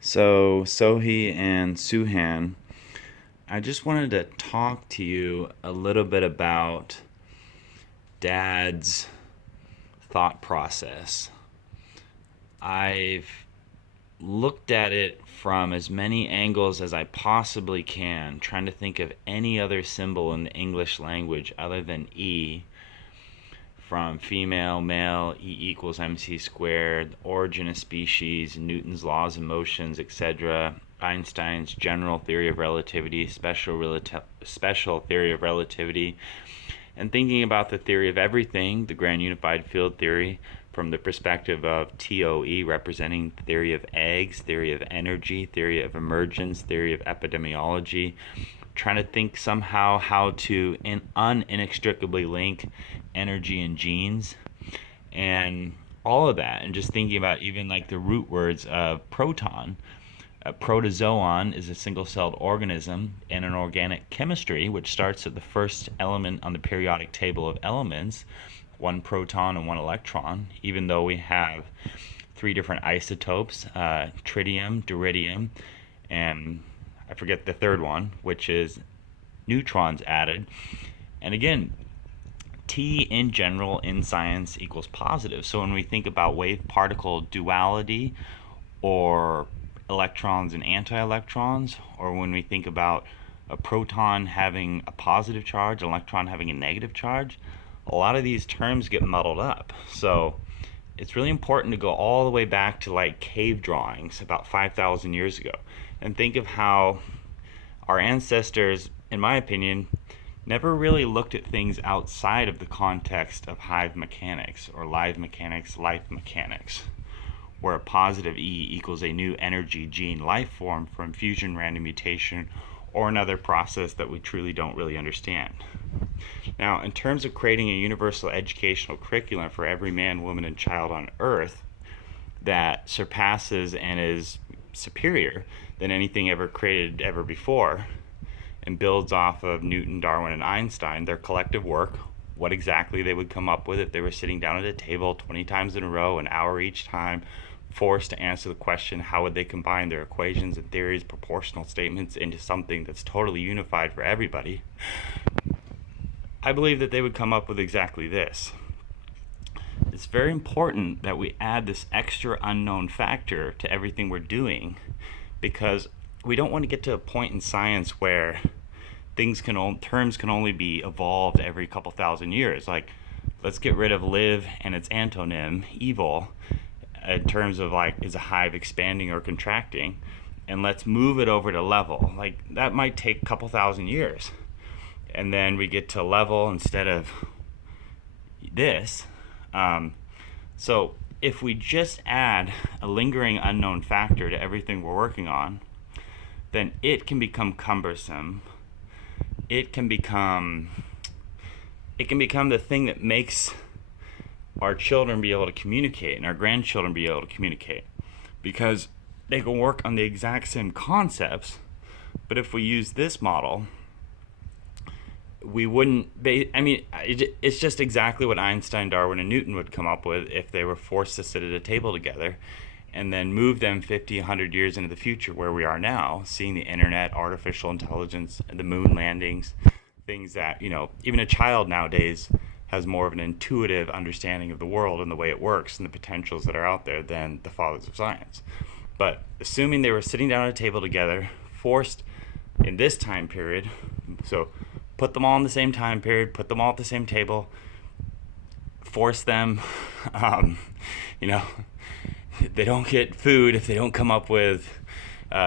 So, Sohi and Suhan, I just wanted to talk to you a little bit about Dad's thought process. I've looked at it from as many angles as I possibly can, trying to think of any other symbol in the English language other than E, from female, male, E equals mc squared, origin of species, Newton's laws of motions, etc., Einstein's general theory of relativity, special theory of relativity, and thinking about the theory of everything, the grand unified field theory, from the perspective of TOE, representing theory of eggs, theory of energy, theory of emergence, theory of epidemiology, trying to think somehow how to uninextricably link energy and genes and all of that, and just thinking about even like the root words of proton. A protozoan is a single-celled organism in an organic chemistry which starts at the first element on the periodic table of elements, one proton and one electron, even though we have three different isotopes, tritium, deuterium, and I forget the third one, which is neutrons added. And again, T in general in science equals positive. So when we think about wave particle duality or electrons and anti-electrons, or when we think about a proton having a positive charge, an electron having a negative charge, a lot of these terms get muddled up. So it's really important to go all the way back to like cave drawings about 5,000 years ago and think of how our ancestors, in my opinion, never really looked at things outside of the context of hive mechanics or live mechanics, life mechanics, where a positive E equals a new energy gene life form from fusion, random mutation, or another process that we truly don't really understand. Now, in terms of creating a universal educational curriculum for every man, woman, and child on Earth that surpasses and is superior than anything ever created ever before, and builds off of Newton, Darwin, and Einstein, their collective work, what exactly they would come up with if they were sitting down at a table 20 times in a row, an hour each time, forced to answer the question, how would they combine their equations and theories, proportional statements into something that's totally unified for everybody. I believe that they would come up with exactly this. It's very important that we add this extra unknown factor to everything we're doing, because we don't want to get to a point in science where terms can only be evolved every couple thousand years. Like, let's get rid of live and its antonym, evil, in terms of like, is a hive expanding or contracting, and let's move it over to level. Like, that might take a couple thousand years, and then we get to level instead of this. So if we just add a lingering unknown factor to everything we're working on, then it can become cumbersome. It can become the thing that makes our children be able to communicate and our grandchildren be able to communicate, because they can work on the exact same concepts, but if we use this model, we wouldn't be, it's just exactly what Einstein, Darwin, and Newton would come up with if they were forced to sit at a table together, and then move them 50, 100 years into the future where we are now, seeing the internet, artificial intelligence, the moon landings, things that, even a child nowadays has more of an intuitive understanding of the world and the way it works and the potentials that are out there than the fathers of science. But assuming they were sitting down at a table together, forced in this time period, so put them all in the same time period, put them all at the same table, force them, they don't get food if they don't come up with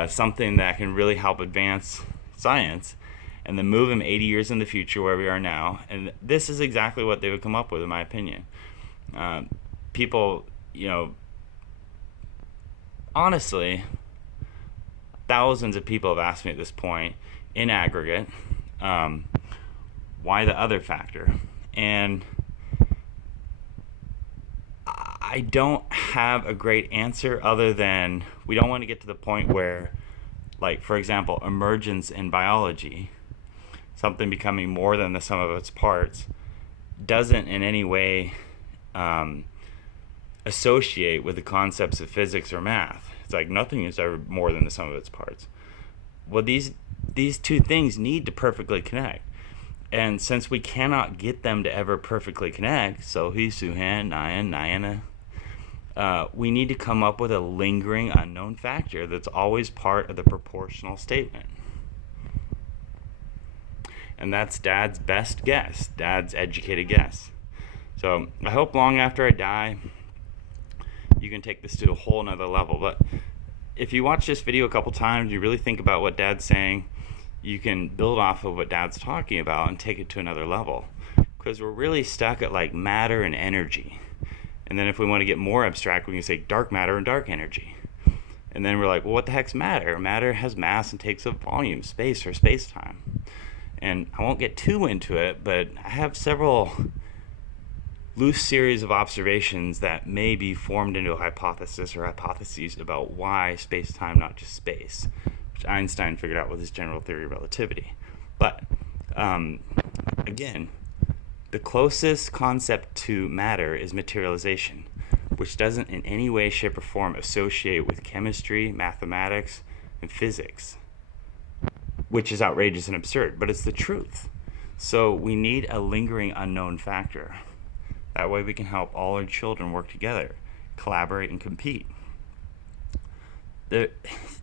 something that can really help advance science, and then move them 80 years in the future where we are now. And this is exactly what they would come up with, in my opinion. People, honestly, thousands of people have asked me at this point, in aggregate, why the other factor? And I don't have a great answer other than we don't want to get to the point where, like, for example, emergence in biology, something becoming more than the sum of its parts, doesn't in any way associate with the concepts of physics or math. It's like nothing is ever more than the sum of its parts. Well, these two things need to perfectly connect. And since we cannot get them to ever perfectly connect, Sohi, Suhan, Nayan, Nayana, we need to come up with a lingering unknown factor that's always part of the proportional statement. And that's Dad's best guess, Dad's educated guess. So I hope long after I die, you can take this to a whole nother level. But if you watch this video a couple times, you really think about what Dad's saying, you can build off of what Dad's talking about and take it to another level. Because we're really stuck at like matter and energy. And then if we want to get more abstract, we can say dark matter and dark energy. And then we're like, well, what the heck's matter? Matter has mass and takes up volume, space, or space-time. And I won't get too into it, but I have several loose series of observations that may be formed into a hypothesis or hypotheses about why space-time, not just space, which Einstein figured out with his general theory of relativity. But again, the closest concept to matter is materialization, which doesn't in any way, shape, or form associate with chemistry, mathematics, and physics, which is outrageous and absurd, but it's the truth. So we need a lingering unknown factor. That way we can help all our children work together, collaborate, and compete.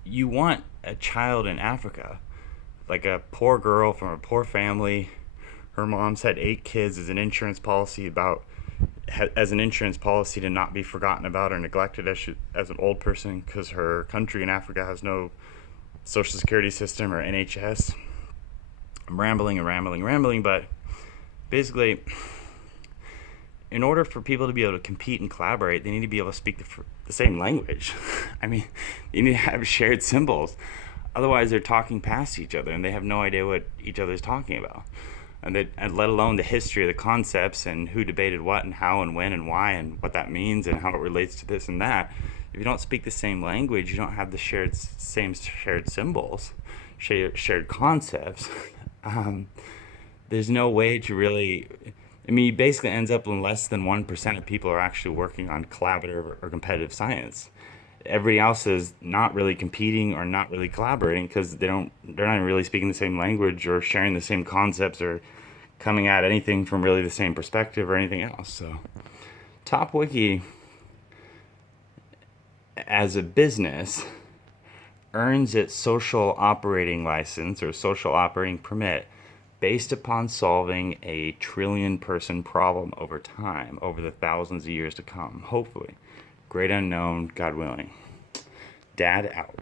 You want a child in Africa, like a poor girl from a poor family. Her mom's had 8 kids as an insurance policy to not be forgotten about or neglected as an old person because her country in Africa has no social security system or NHS. I'm rambling, but basically, in order for people to be able to compete and collaborate, they need to be able to speak the same language. I mean, you need to have shared symbols. Otherwise, they're talking past each other, and they have no idea what each other's talking about. And let alone the history of the concepts and who debated what and how and when and why and what that means and how it relates to this and that. If you don't speak the same language, you don't have the same shared symbols, shared concepts. There's no way to really. I mean, it basically ends up when less than 1% of people are actually working on collaborative or competitive science. Everybody else is not really competing or not really collaborating because they're not really speaking the same language or sharing the same concepts or coming at anything from really the same perspective or anything else. So, TopWiki, as a business, earns its social operating license or social operating permit based upon solving a trillion-person problem over time, over the thousands of years to come, hopefully. Great unknown, God willing. Dad out.